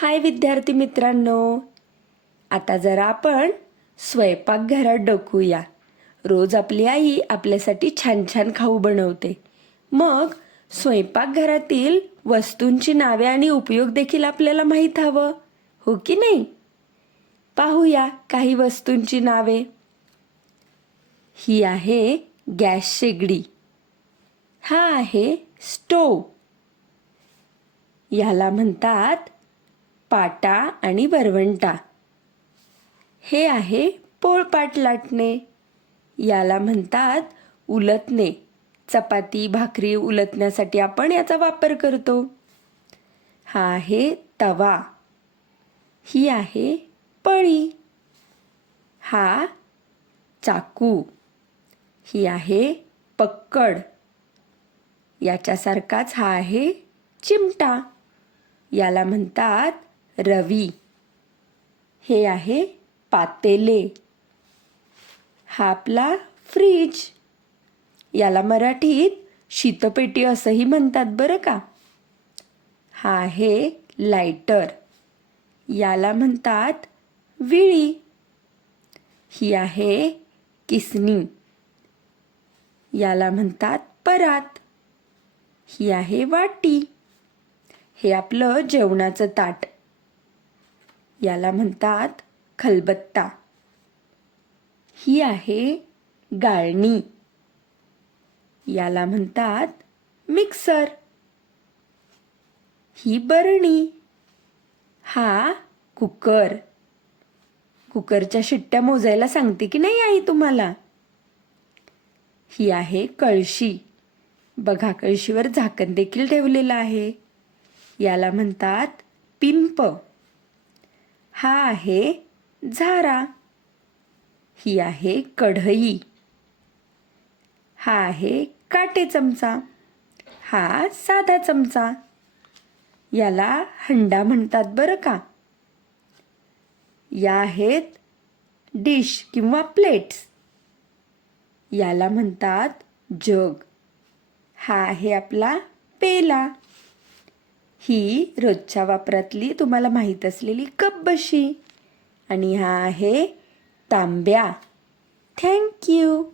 हाय विद्यार्थी मित्रांनो. आता जरा आपण स्वयंपाकघरात डोकूया. रोज आपली आई आपल्यासाठी छान छान खाऊ बनवते. मग स्वयंपाकघरातील वस्तूंची नावे आणि उपयोग देखील आपल्याला माहीत हवं हो की नाही? पाहूया काही वस्तूंची नावे. ही आहे गॅस शेगडी. हा आहे स्टोव. याला म्हणतात पाटा आणि वरवंटा. हे आहे पोळपाट लाटणे. याला म्हणतात उलटणे चपाती भाकरी उलटण्यासाठी आपण याचा वापर करतो. हा आहे तवा. ही आहे पळी. हा चाकू. ही आहे पक्कड. याच्यासारखाच हा आहे चिमटा. याला म्हणतात रवी. हे आहे पातेले. हा आपला फ्रीज याला मराठीत शीतपेटी असंही म्हणतात बरं का? हा आहे लायटर याला म्हणतात विळी. ही आहे किसनी. याला म्हणतात परात. ही आहे वाटी. हे आपलं जेवणाचं ताट. याला म्हणतात खलबत्ता. ही आहे गाळणी. याला म्हणतात मिक्सर. ही बरणी. हा कुकर. कुकरच्या शिट्ट्या मोजायला सांगते की नाही आई तुम्हाला? ही आहे कळशी. बघा कळशीवर झाकण देखील ठेवलेलं आहे. याला म्हणतात पिंप. हा आहे झारा. ही आहे कढई. हा आहे काटे चमचा. हा साधा चमचा. याला हंडा म्हणतात बरं का? या आहेत डिश किंवा प्लेट्स. याला म्हणतात जग. हा आहे आपला पेला. ही रोजच्या वापरातली तुम्हाला माहीत असलेली कप बशी आणि हा आहे तांब्या. थँक्यू